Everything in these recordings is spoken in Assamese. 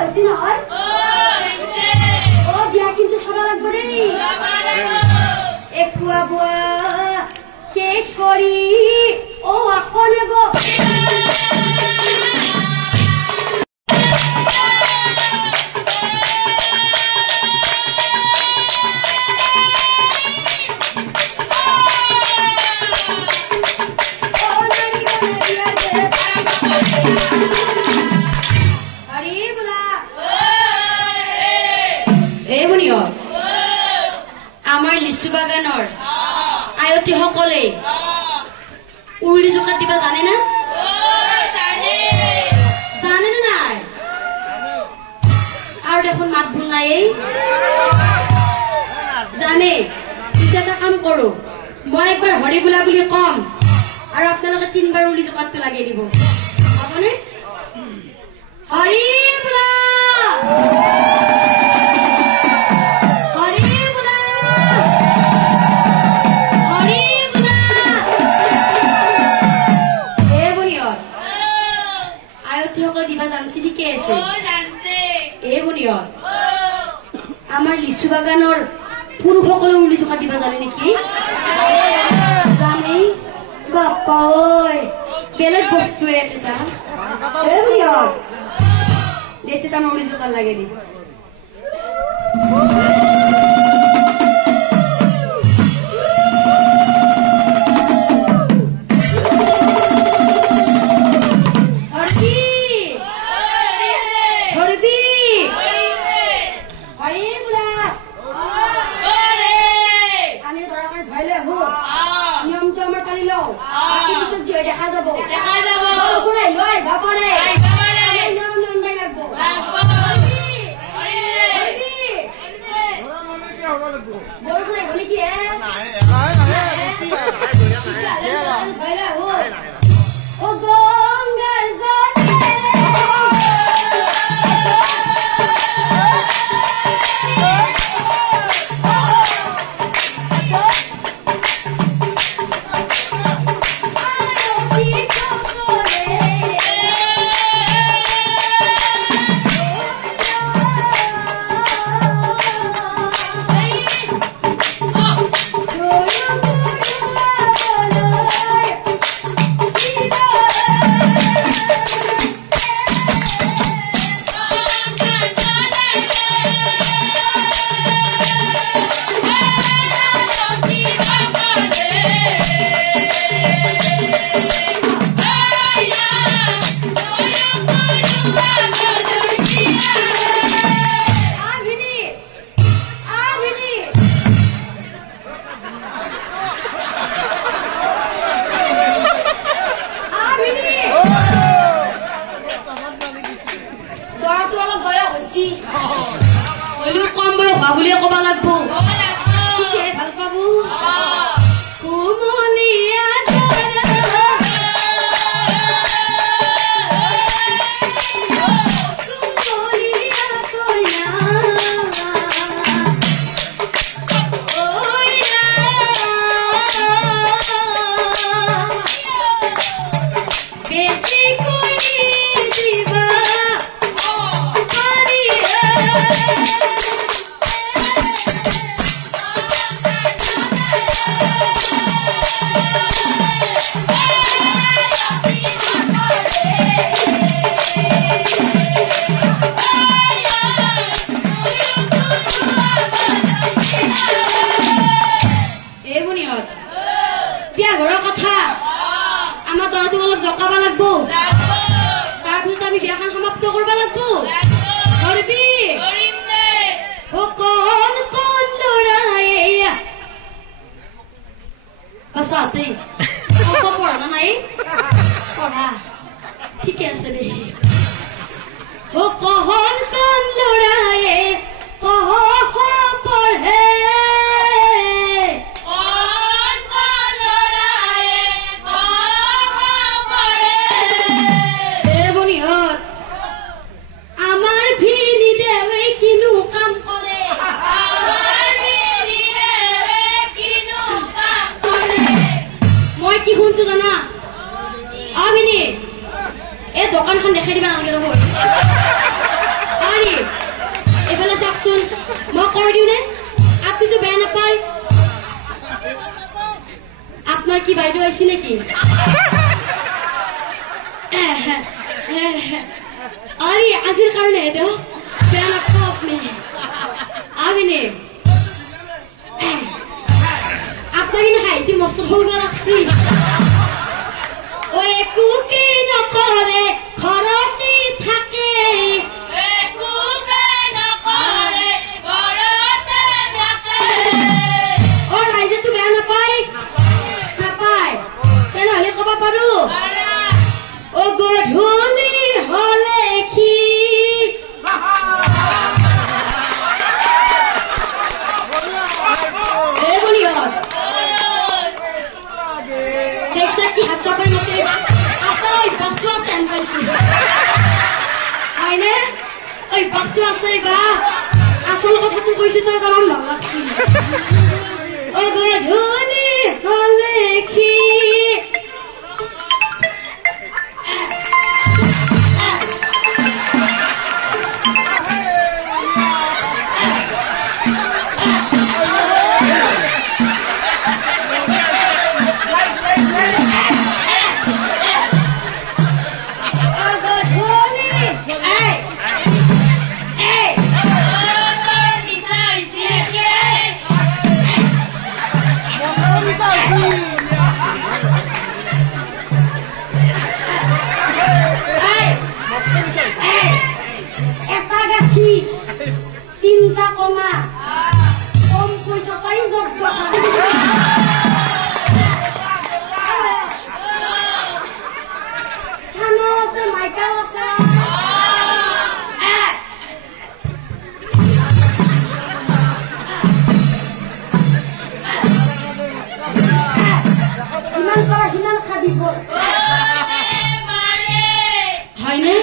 হইছে নহয় ও বিয়া কিন্তু সবা লাগব দেই একুয়া বুয়া শেষ করি ও এখন নেব আমার লিচু বাগানৰ আয়তী সকলে উৰুলি জোকাত দিবা জানে না জানে না নাই আৰু দেখোন মাত বোল নাই জানে এতিয়া এটা কাম কৰো মই একবাৰ হৰি বোলা বুলি কম আৰু আপোনালোকে 3 বাৰ উৰুলি জোকাতটো লাগি দিব হ'বনে হৰি বোলা আমাৰ লিচু বাগানৰ পুৰুষ সকলে উৰুলি জোকাত দিবা জানে নেকি জানে বাপ্পা ঐ বেলেগ বস্তু এটা দেখতে তো আমার উৰুলি জোকাত লাগে নি দেখা যাব বাপরে কৈ দিওঁ নে আপুনিতো বেয়া নাপায় আপনার কি বাইদেউ আইছি নাকি আরে আজির কারণে এটা বেয়া নাপাও আপনি আমিনে আপনার কিন্তু হাইটি মস্ত হৌগা লাগছি ও একু কি নকরে ঘরতে থাকে ও গধূলি হলে কি দেখছে কি হাত চাপের মতো আপনার ওই বস্তু আছে আমি পাইছি হয়নে ওই বস্তু আছে বা আসল কথাটো কৈছো তো আমার ভাল লাগছি ও গধূলি হলে কি তিনটা কমা কম পয়সা পাই যোগ্য ছানাও আছে মাইকাও আছে যিমান কৰা সিমান খাবিব হয়নে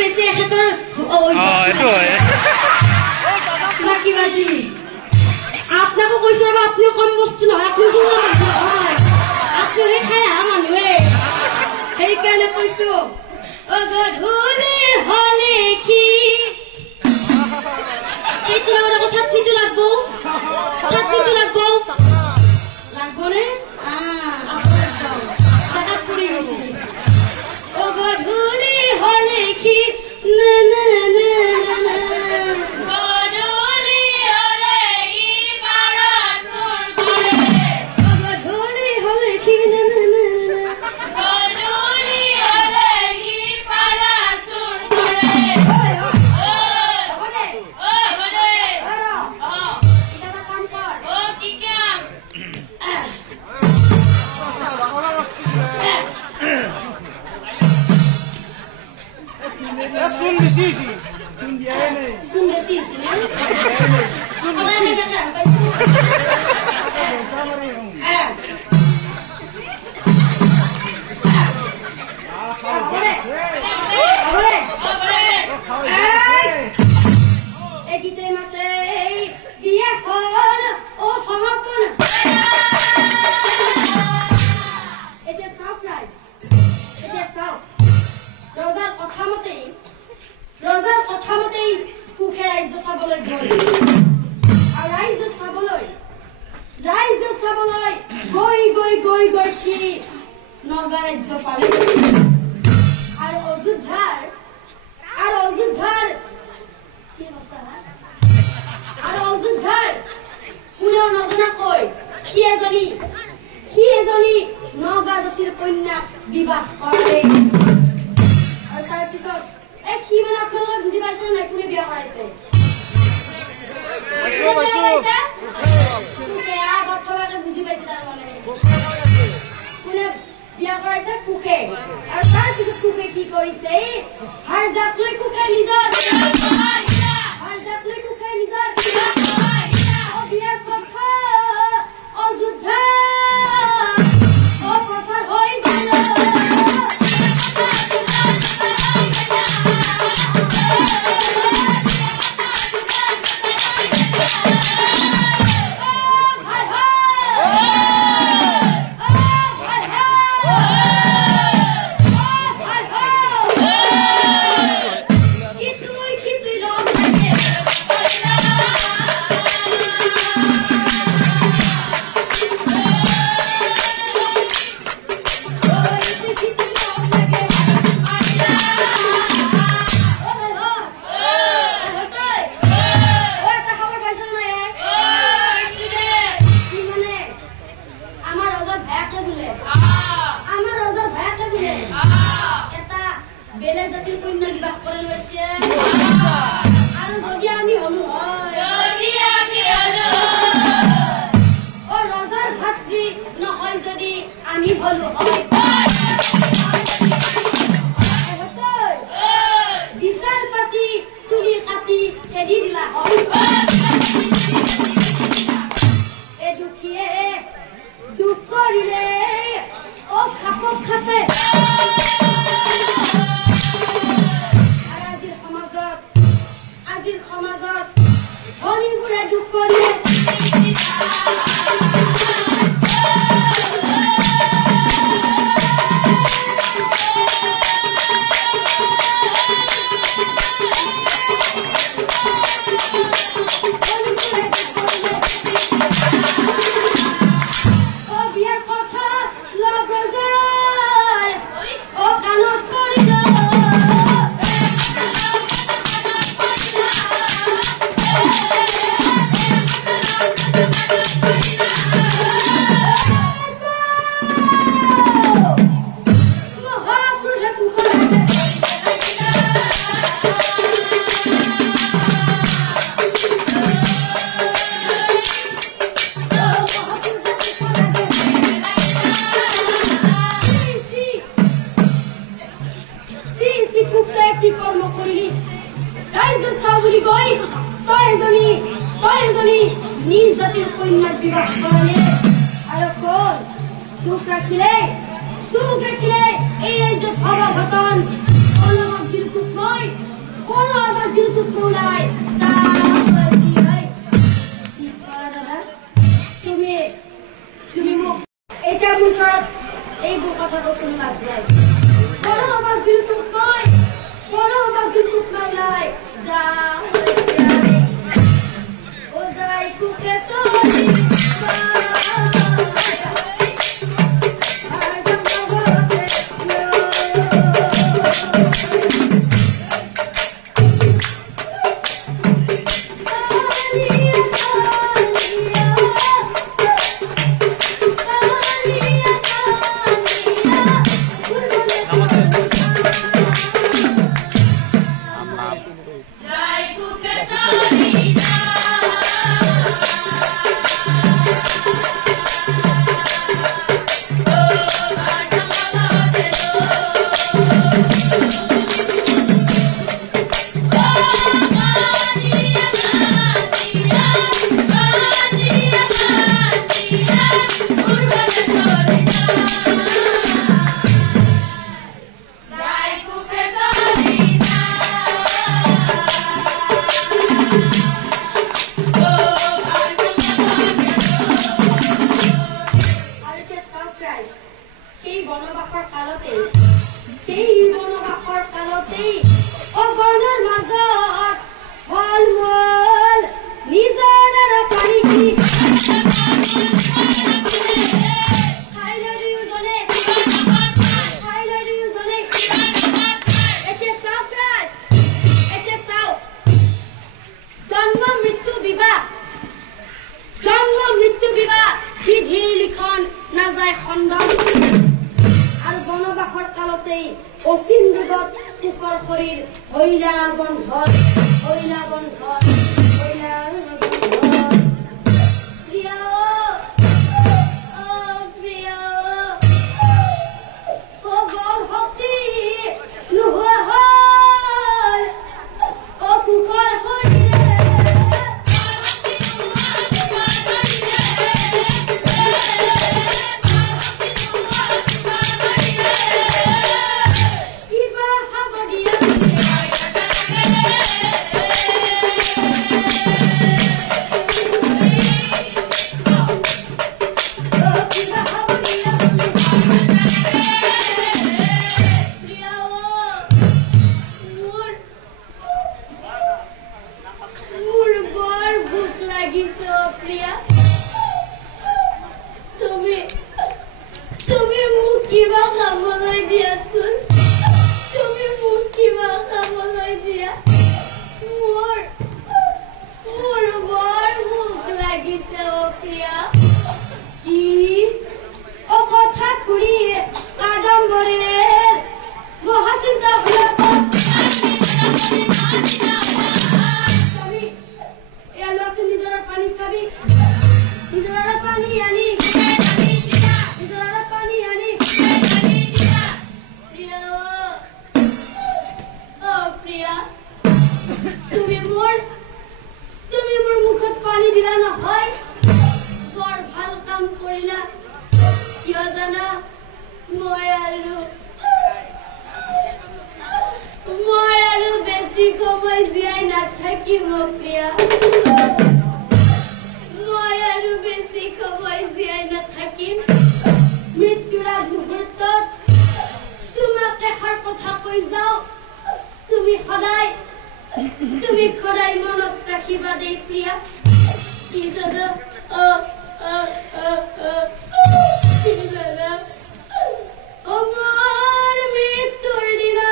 বেশি এখেতর বাকি বাকি আপনাকে কৈছো আপনিও কম বস্তু নহয় আপনি আপনি খাই মানুহে সেইকাৰণে কৈছো ও গধূলি হলে কি এইটো লগত আকৌ চাটনিটো লাগব নে একদম জাগাত পৰি গৈছে ও গধূলি হলে কি না না না না গধূলি হলে কি পাৰা চুৰ কৰে গধূলি হলে কি না না না গধূলি হলে কি পাৰা চুৰ কৰে কি কাম सुन बेसी सुन दिए नहीं सुन बेसी सुने सुन मैं क्या कर ৰজাৰ কথা মতেই কুখে ৰাজ্য চাবলৈ গ'ল আৰু ৰাজ্য চাবলৈ গৈ সি নগা ৰাজ্য পালে আৰু অযোধ্যাৰ কোনেও নজনাকৈ সি এজনী নগা জাতিৰ কন্যাক বিবাহ কৰালে আৰু তাৰপিছত কি মানে আপোনালোকে বুজি পাইছে নাই কোনে বিয়া কৰাইছে বুজি পাইছে তাৰ মানে কোনে বিয়া কৰাইছে কুখে আৰু তাৰপিছত কুখে কি কৰিছে হাৰ জাক লৈ কুখে নিজৰ বিয়াৰ কথা অযোধ্যা অপ্ৰচাৰ হৈ গ'ল কন্যা বিবাহ কৰে লৈছে আৰু যদি আমি হলো হয় ও ৰজাৰ ভাতৃ নহয় যদি আমি হলো হয় বিচাৰ পাতি চুলি কাটি খেদি দিলা হয় এ দুখীয়ে দুখ কৰিলে ও খাপক খাপে আজিৰ সমাজত ধনীবোৰে দুখ কৰিলে নিজ জাতিৰ কন্যাৰ বিবাহ কৰালে আৰু কোন দুখ ৰাখিলে এই ৰাজ্যত অৱঘটন কোনো আমাৰ দিলটোত নয় কোনো আমাৰ দিলটোত নোলাই তুমি মোক এতিয়া মোৰ ওচৰত এইবোৰ কথা কোনো লাভ নাই কোনো আমাৰ দিলটোত নয় কোনো আমাৰ দিলটোত নোলাই অসীম যুগত কুকৰ শৰীৰ হৈলা বন্ধন কথা ঘুৰিয়ে কাদম্বৰেৰ মহাচিন্তা হলো থাকিব প্ৰিয়া মই আৰু বেছি সময় জীয়াই নাথাকিম মৃত্যুৰ মুহূৰ্তত তোমাক এষাৰ কথা কৈ যাওঁ তুমি সদায় মনত ৰাখিবা দেই প্ৰিয়া কি জানা আমাৰ মৃত্যুৰ দিনা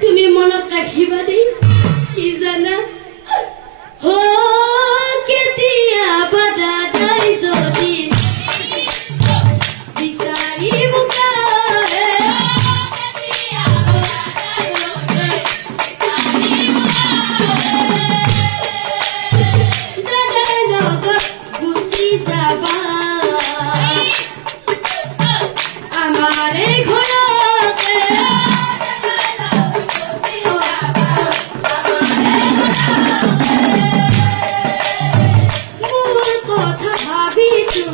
তুমি মনত ৰাখিবা দেই কি জানা কেতিয়াবা দাদাই যদি বিচাৰি দাদাৰ লগত গুচি যাবা আমাৰে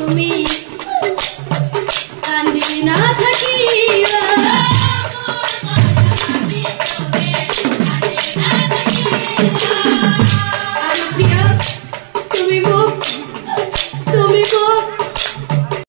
তুমি কান্দি না